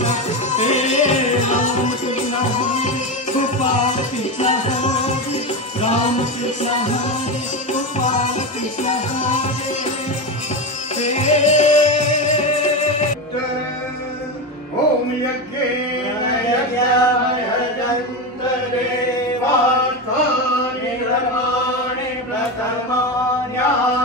राम कृष्ण हरे गोपाल कृष्ण हरे राम कृष्ण हरे गोपाल कृष्ण हरे ओम यज्ञेन यज्ञायजन्त देवार्थानि धर्माणि प्रथमान्यासम्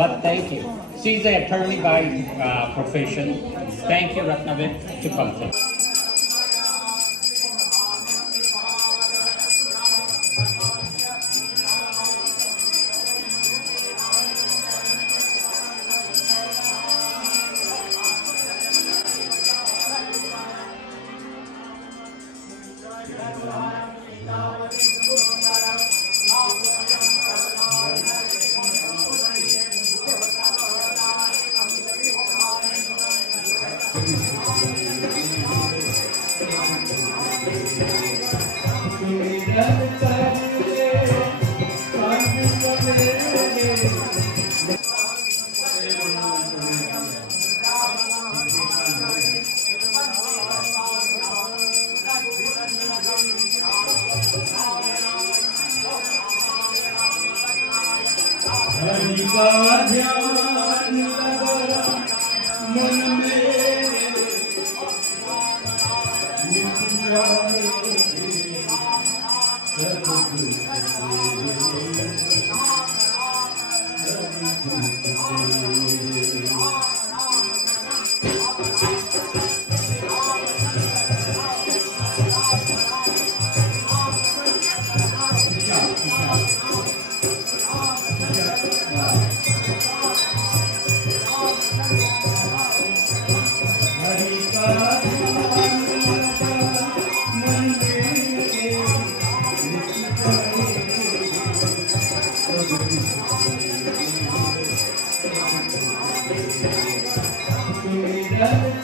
But thank you. She's an attorney by profession. Thank you, Ratnavit, to come to. Thank you.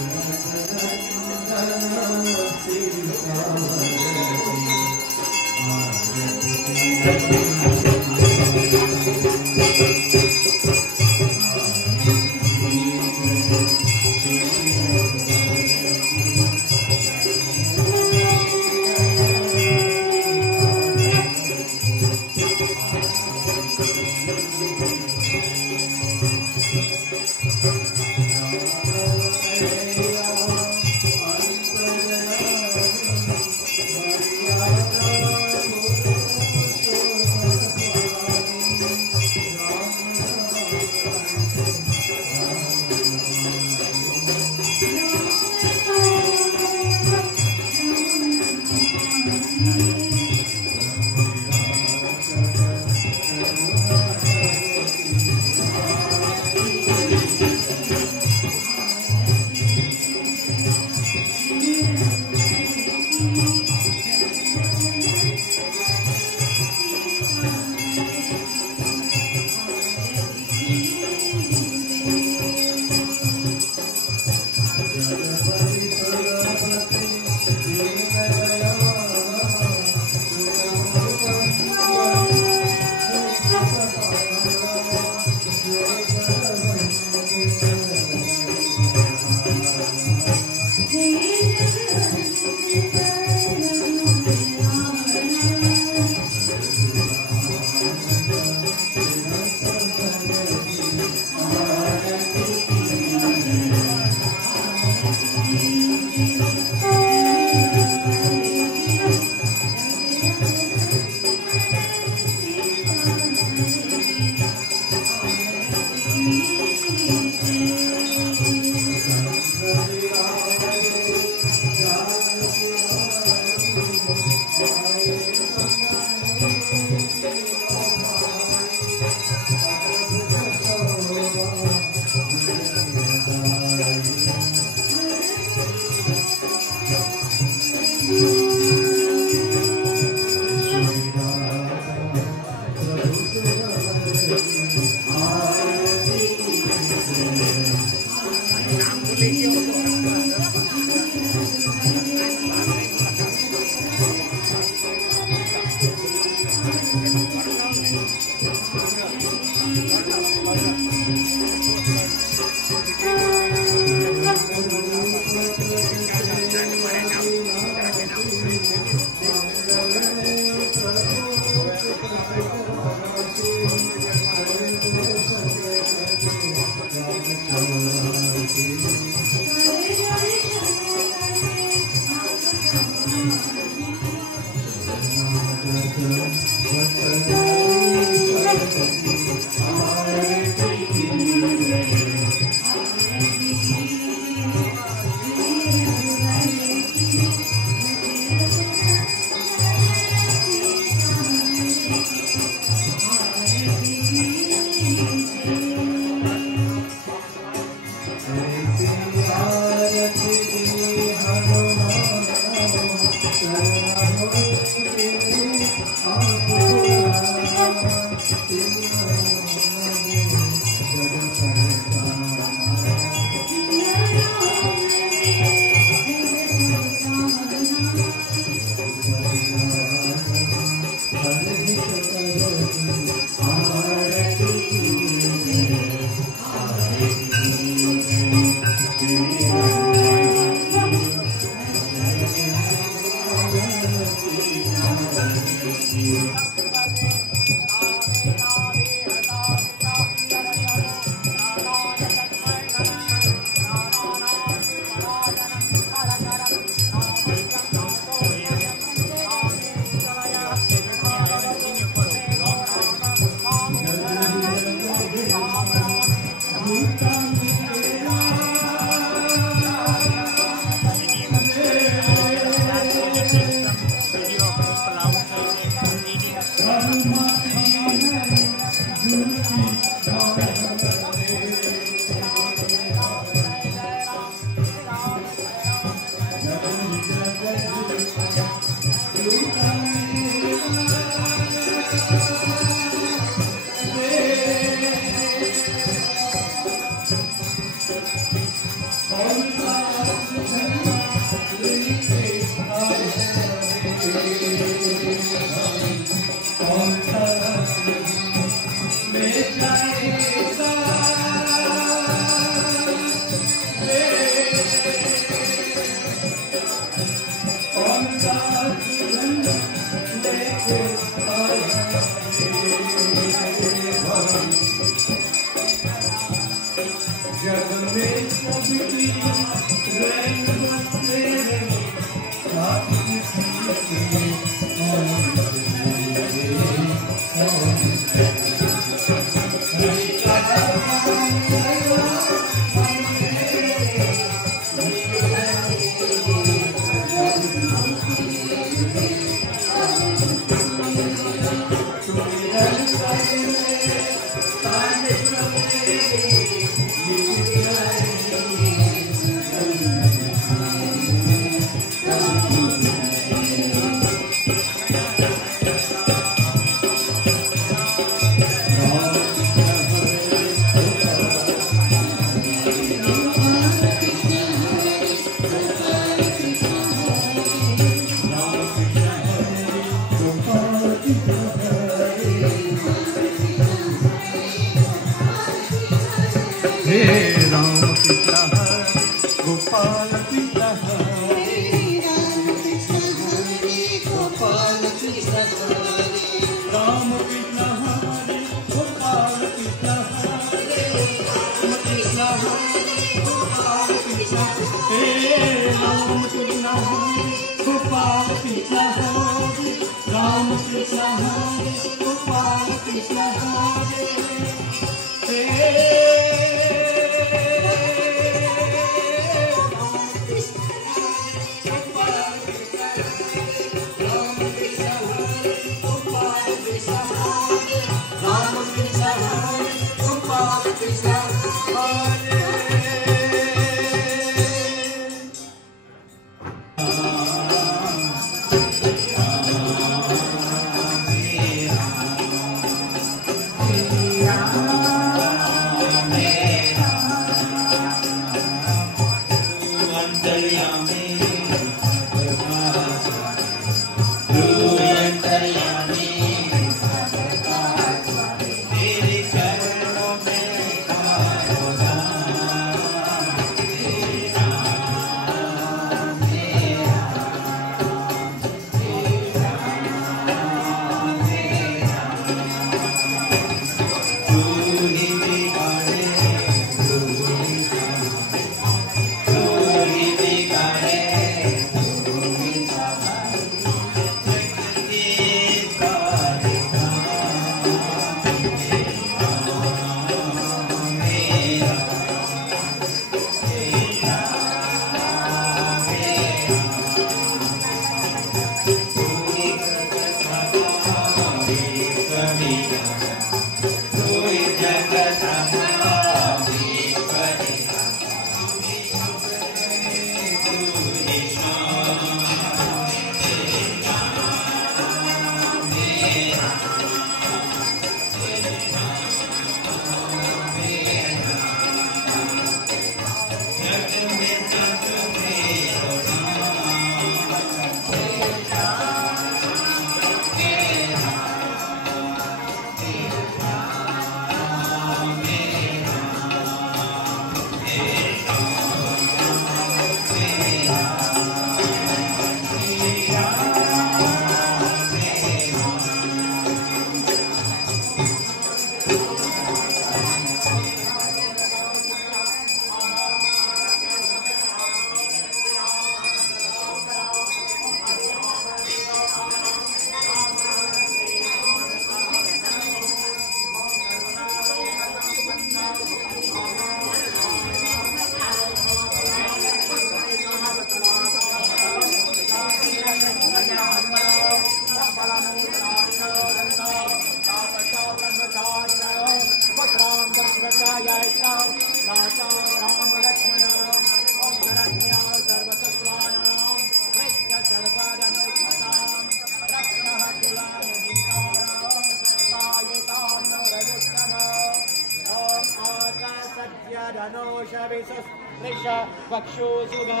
Nisha Vakshu Suga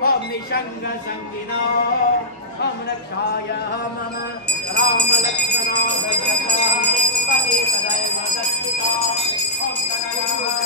Om Nishanga Sangino Om Nakshaya Mama Rama Lakshmana Bhadrata Pati Sadaiva Dattita Om Nanaya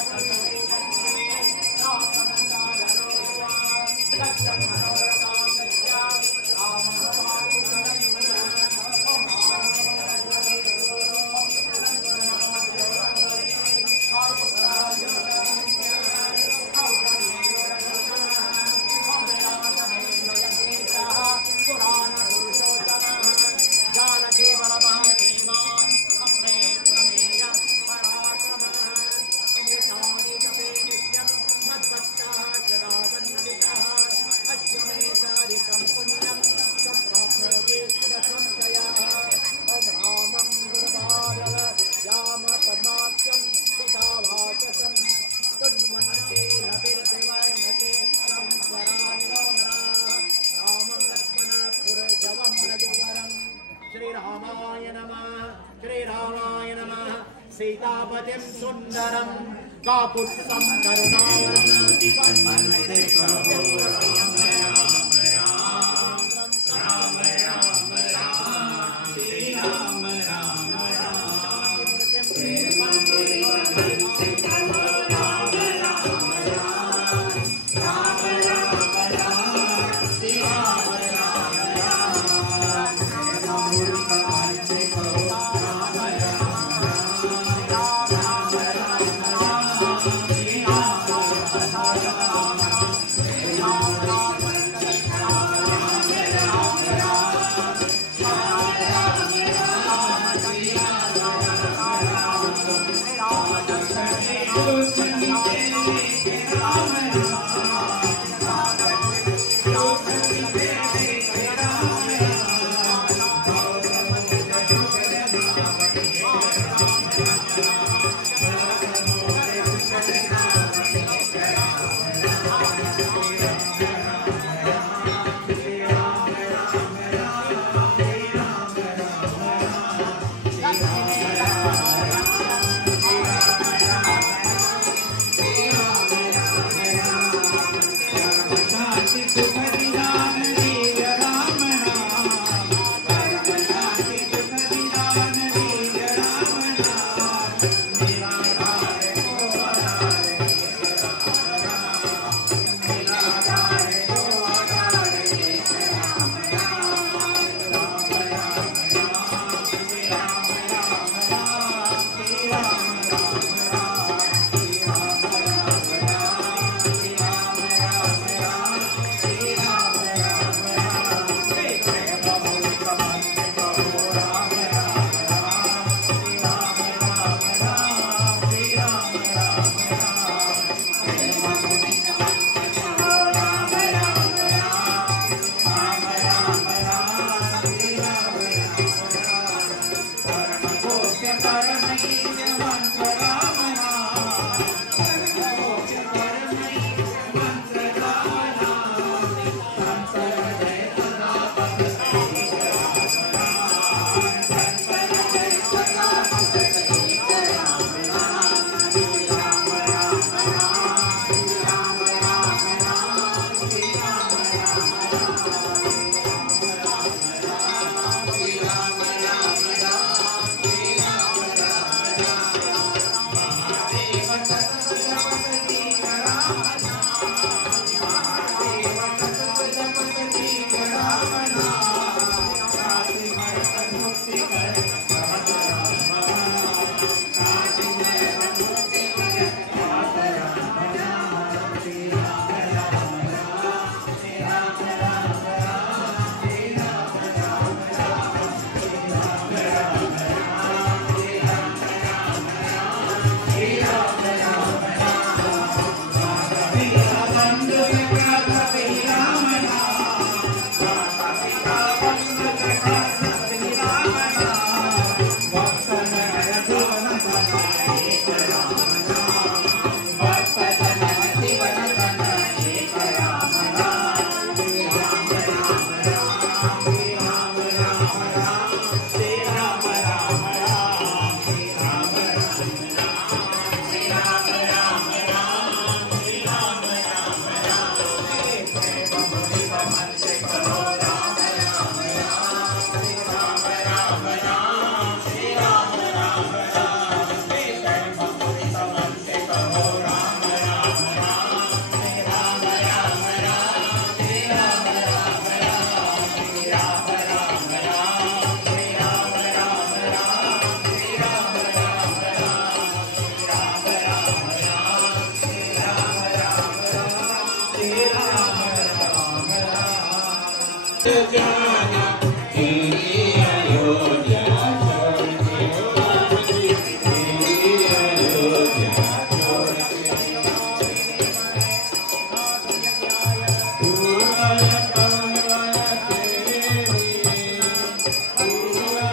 Sitapatim Sundaram Kaputsam जाना तेरी अयोध्या छोड़ के, तेरी अयोध्या छोड़ के। पूरा कमला तेरी, पूरा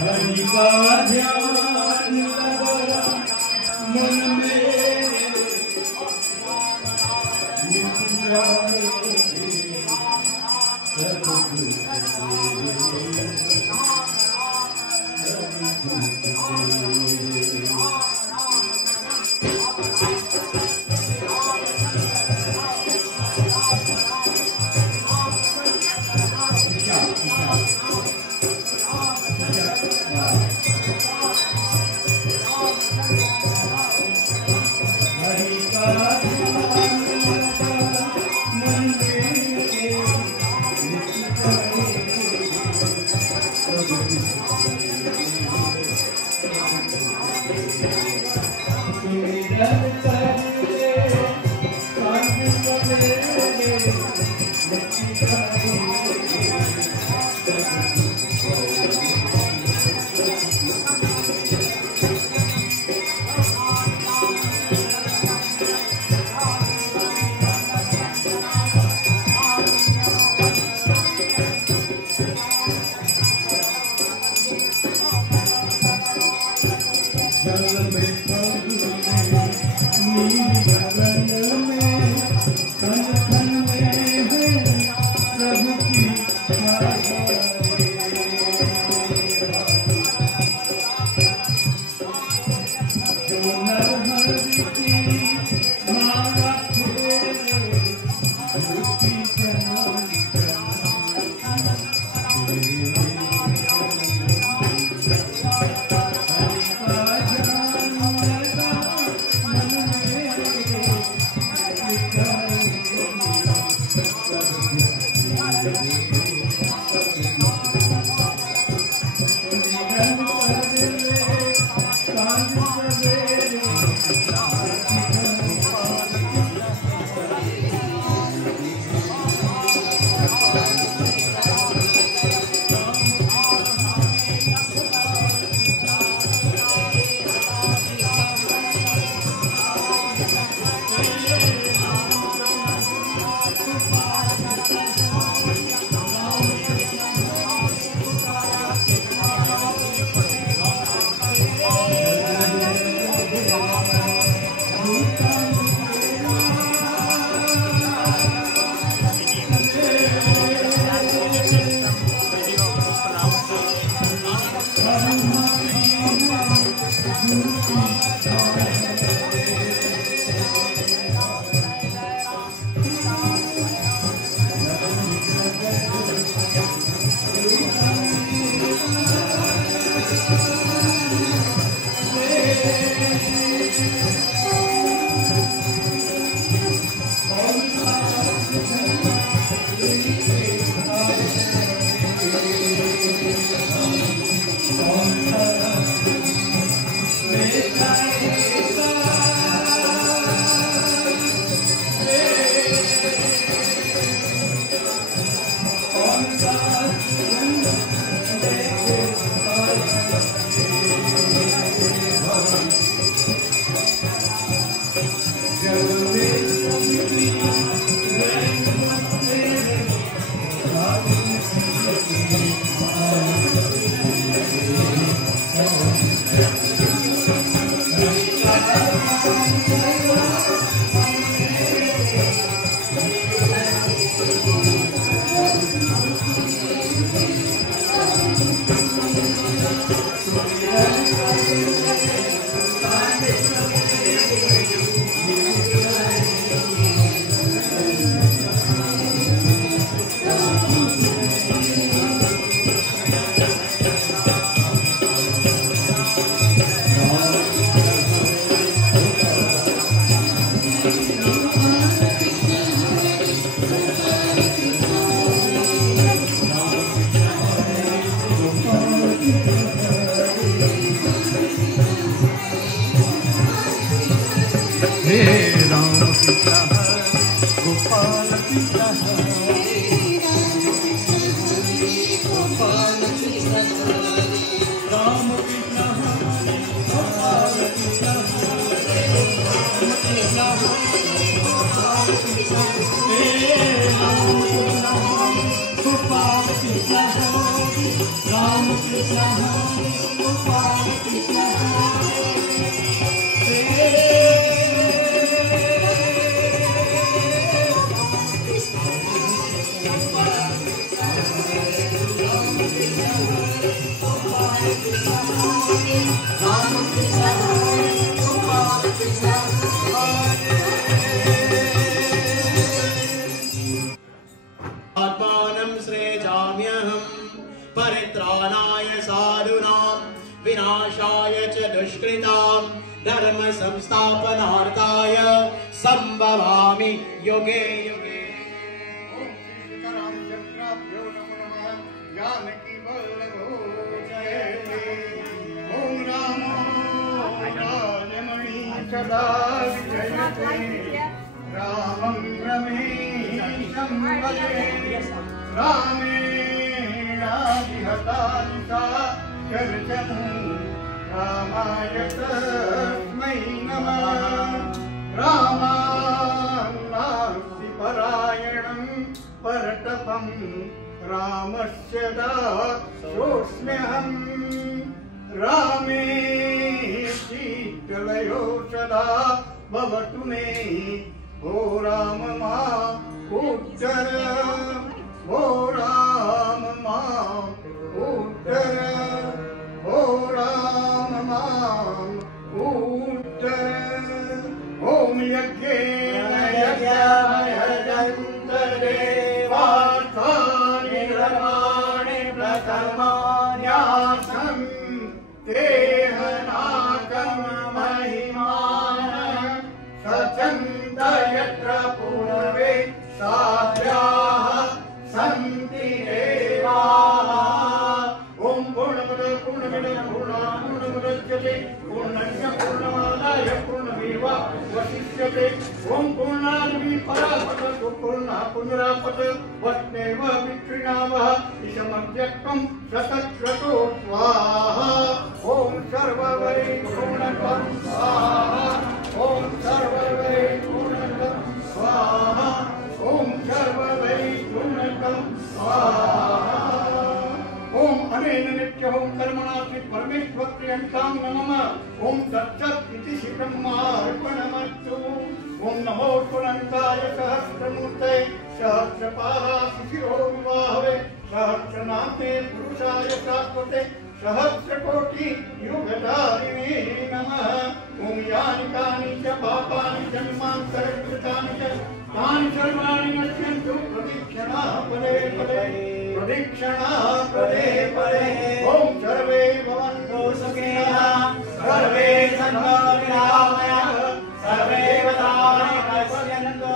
हरि का ध्यान लगा मन में मिट जाएंगे सब दुख तेरे, सब दुख तेरे। Thank you. आत्मानं सृजाम्यहं परित्राणाय साधूनां विनाशाय च दुष्कृतां धर्म संस्थापनार्थाय संभवामि युगे युगे। ओम सीताराम चक्राभ्यो नमो नमः। जानकी वल्लभो जयते। ओम रामो राजमणि सदा विजयते। रामं रमेशं भजे। रामेणाधिहतानिता चर्चनु रामाय तस्मै नमः। रामान्नास्ति परायणं परतपं रामस्य दासोऽस्म्यहम्। रामे शीतलयो सदा भवतु मे। ओ राम मा उत्तर। ओ राम मा उत्तर। ओ राम मा उत्तर। ओम यज्ञेन यज्ञाय देवार्थानि धर्माणि प्रथमान्यासं तेहनाकं महिमानः सचन्त यत्र पूर्वे साध्याः सन् मुच्यते पूर्णस्य पूर्णमादाय पूर्णमेवावशिष्यते ओम पूर्णाद् परापत पूर्णः पुनरापत वत्नेव विक्रीणावः इषमव्यक्तं शतक्रतो स्वाहा ओम सर्ववै पूर्णकं स्वाहा ओम सर्ववै पूर्णकं स्वाहा ओम सर्ववै पूर्णकं स्वाहा ओम अनेन नित्यं कर्मणा परमेश्वरप्रियन्तां नमः ओम तत्सत् इति श्रीब्रह्मार्पणमस्तु ओम नमो पुनन्ताय सहस्रमूर्ते सहस्रपादा शिशिरो विवाहवे सहस्रनाथे पुरुषाय शाश्वते सहस्रकोटि युगधारिणे नमः ओम यानि कानि च पापानि जन्मान्तरकृतानि च तानि सर्वाणि नश्यन्तु प्रदीक्षणा पदे पदे प्रदीक्षणा पदे पदे ओम सर्वे भवन्तु सुखिनः सर्वे सन्तु निरामयाः सर्वे भद्राणि पश्यन्तु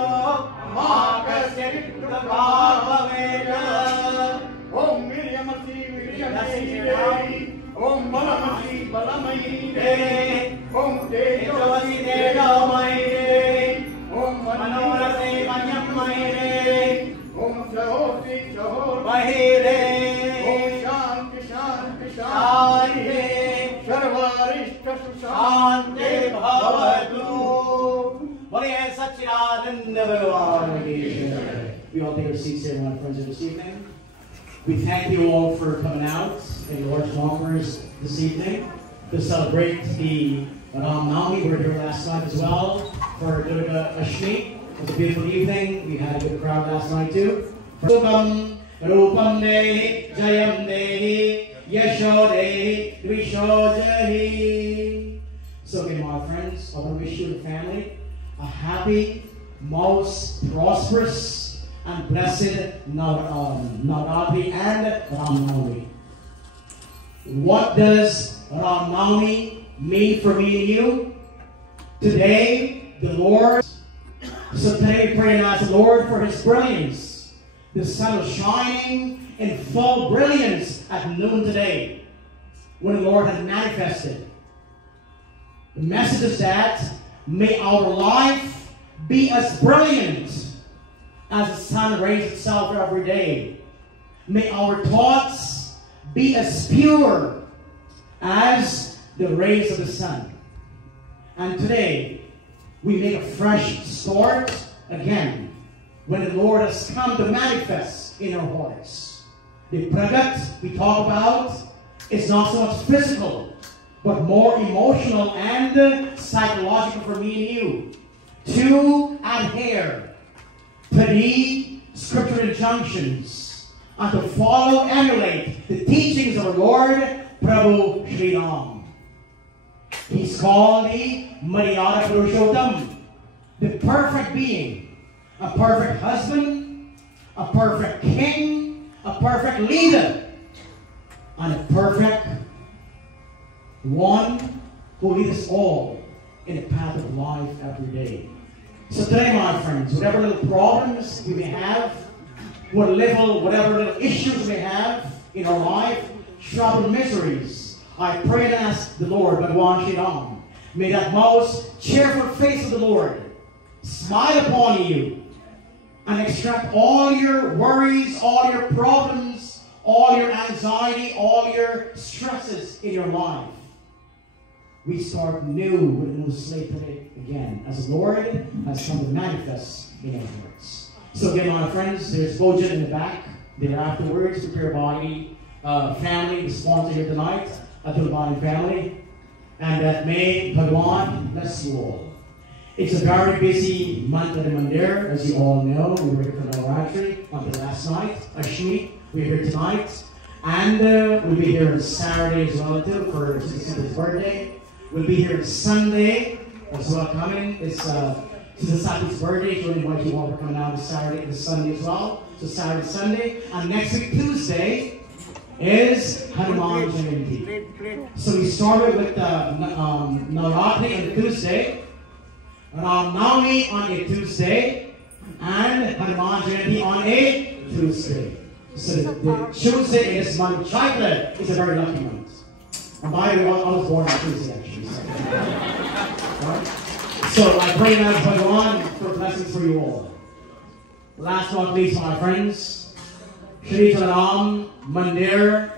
मा कश्चित् दुःखभाग् भवेत् ओम वीर्यमसि वीर्यमसि ओम बलमसि बलमयि ओम तेजोमसि तेजोमयि ओम मनोरथे मन्यमयि ओम सहोति सहोमयि ओम शांति शांति शांति सर्वारिष्ट सुशांति भवतु बोलिए सच्चिदानंद भगवान की जय। We all take our seats here, my friends, this evening. We thank you all for coming out in large numbers this evening to celebrate the Ram Navami. We were here last night as well for Durga Ashmi. It was a beautiful evening. We had a good crowd last night too. Rupam Rupam Dehi Jayam Dehi Yasho Dehi Dvisho Jahi. So again, my friends, I want to wish you and family a happy, most prosperous and blessed Navratri and Ram Navami. What does Ram Navami mean for me and you? Today, the Lord. So today we pray and ask the Lord for His brilliance. The sun is shining in full brilliance at noon today, when the Lord has manifested. The message is that may our life be as brilliant as the sun raises itself every day. May our thoughts be as pure as the rays of the sun. And today, we make a fresh start again when the Lord has come to manifest in our hearts. The pragat we talk about is not so much physical, but more emotional and psychological for me and you. To adhere to the scriptural injunctions and to follow, emulate the teachings of our Lord, Prabhu Sri Ram. He's called the Maryada Purushottam, the perfect being, a perfect husband, a perfect king, a perfect leader, and a perfect one who leads us all in the path of life every day. So today, my friends, whatever little problems we may have, whatever little issues we may have in our life, trouble, miseries, I pray and ask the Lord, Bhagwan Shri Ram, may that most cheerful face of the Lord smile upon you and extract all your worries, all your problems, all your anxiety, all your stresses in your life. We start new with a new slate today again, as the Lord has come to manifest in our hearts. So again, my friends, there's Bojan in the back. There afterwards, prepare body, family, the sponsor here tonight, Atul Bani family. And that may Bhagwan bless you all. It's a very busy month at the Mandir, as you all know. We were here for Navaratri until last night. Ashmi, we're here tonight. And we'll be here on Saturday as well too for his birthday. We'll be here Sunday as well coming. It's Sister Sati's birthday, so we invite you all for coming out this Saturday and Sunday as well. So Saturday, Sunday. And next week, Tuesday, is Hanuman Jayanti. So we started with Navaratri on a Tuesday, Ram Navami on a Tuesday, and Hanuman Jayanti on a Tuesday. So the Tuesday in this month, Chaitra, is a very lucky month. And by the way, I was born on Tuesday, actually. Alright? So I pray now for God for blessings for you all. Last but not least, my friends, Shri Salam Mandir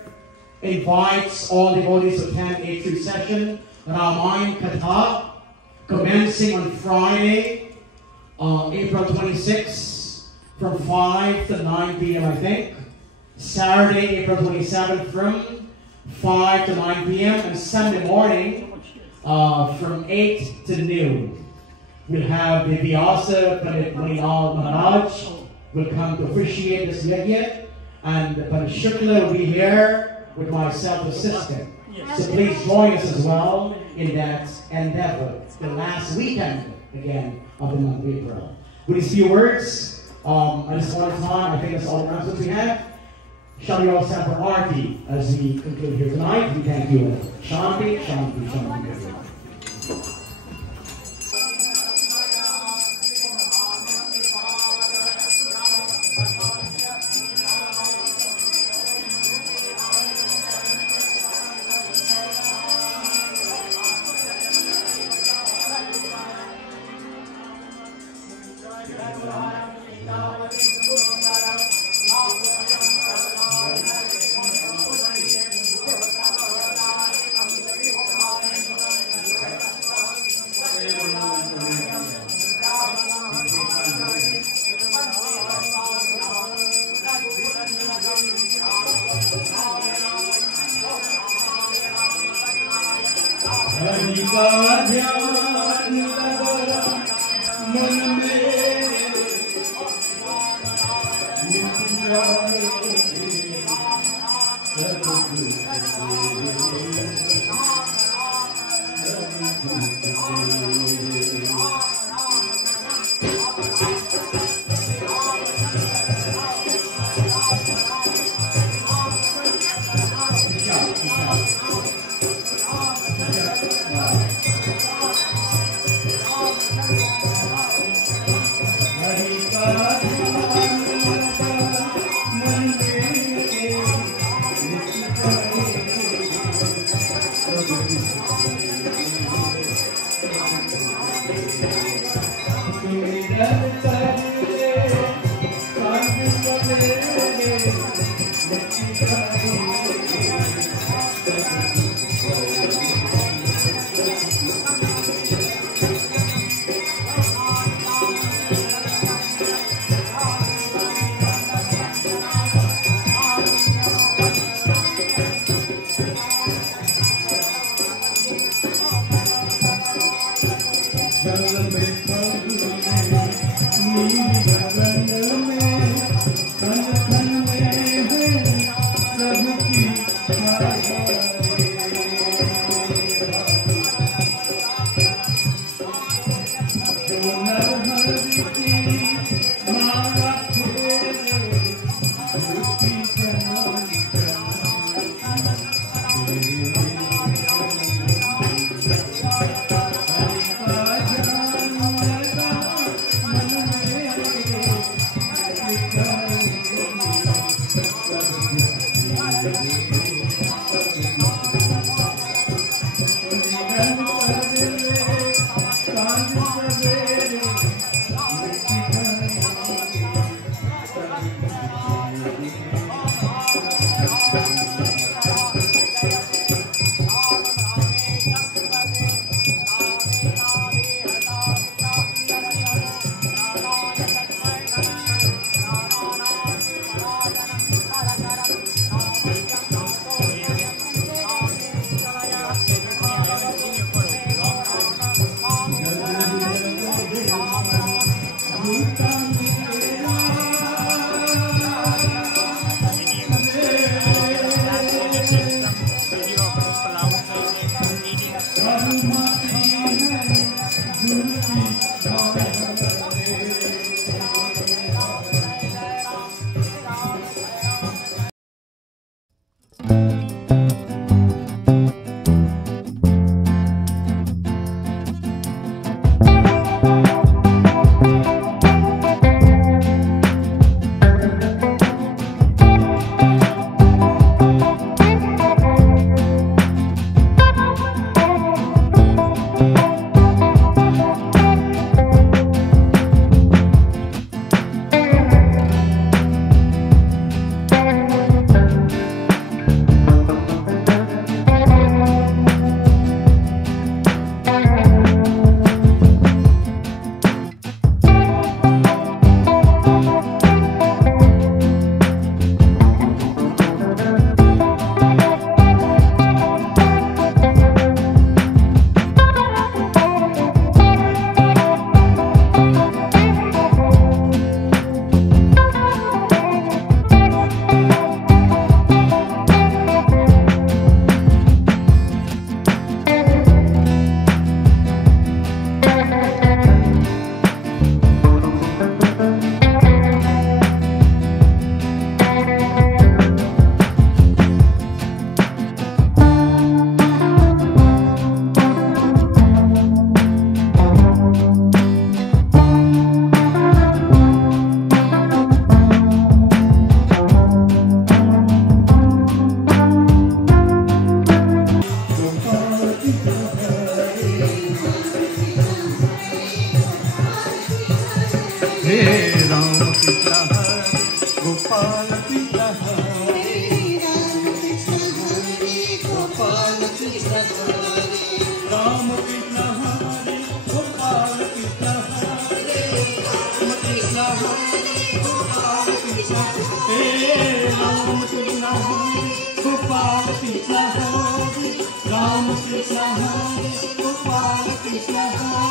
invites all devotees to attend a true session Ramayana Katha, commencing on Friday, April 26th, from 5 to 9 p.m. I think. Saturday, April 27th, from 5 to 9 p.m. and Sunday morning from 8 to noon. We'll have the Vyasa Pandit Manilal Maharaj will come to officiate this yajna, and Pandit Shukla will be here with myself assisting. So please join us as well in that endeavor, the last weekend again of the month of April. With these few words, I just want to time, I think that's all the announcements we have. Shall we all stand for Arti as we conclude here tonight? We thank you all. Shanti, Shanti, Shanti. Hari का ध्यान लगा मन में नित जाए सतगुरु Krishna Hare, Ram Krishna Hare, Gopal Krishna Hare.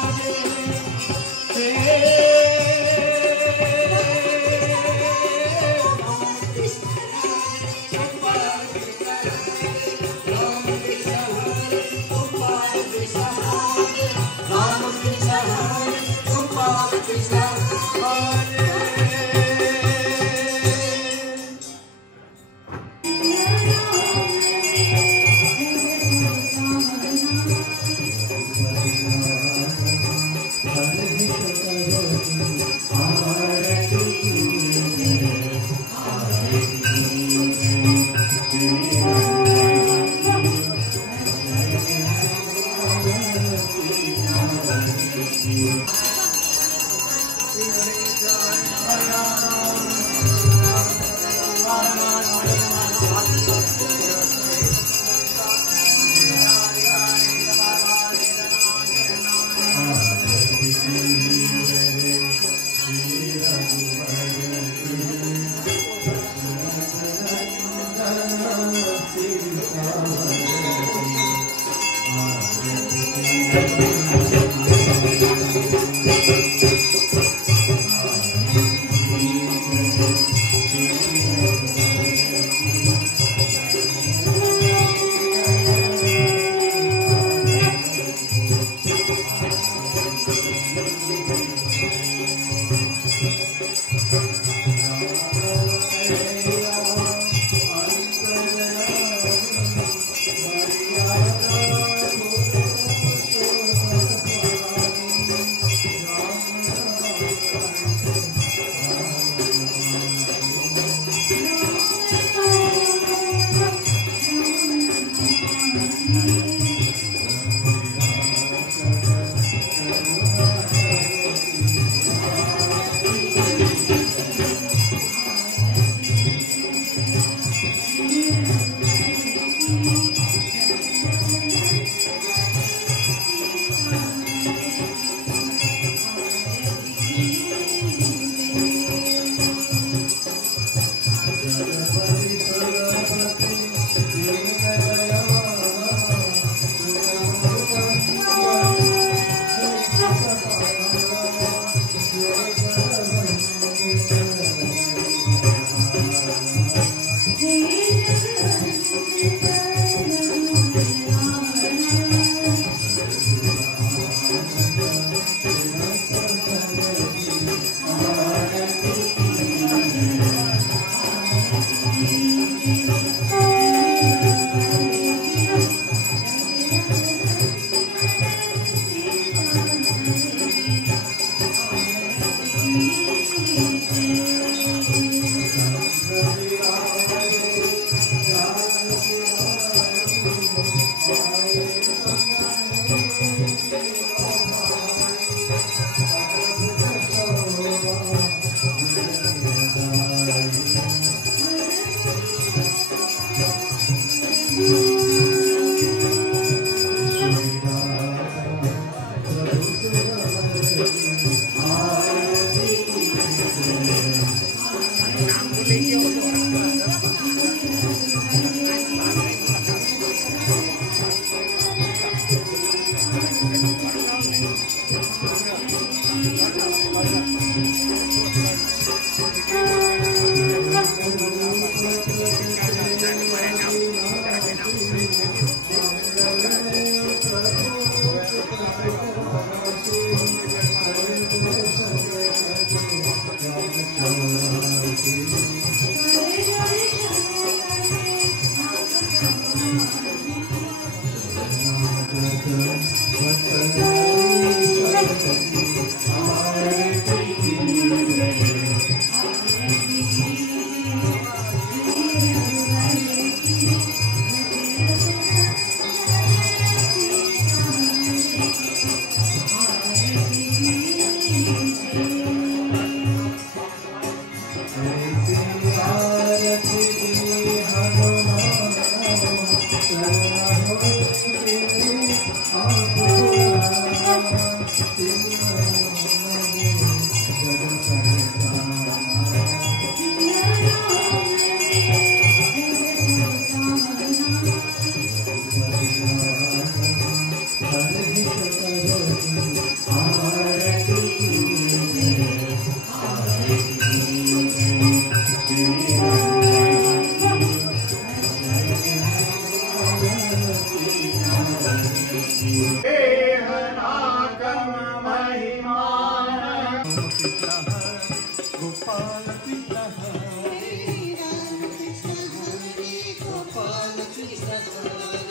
Thank you.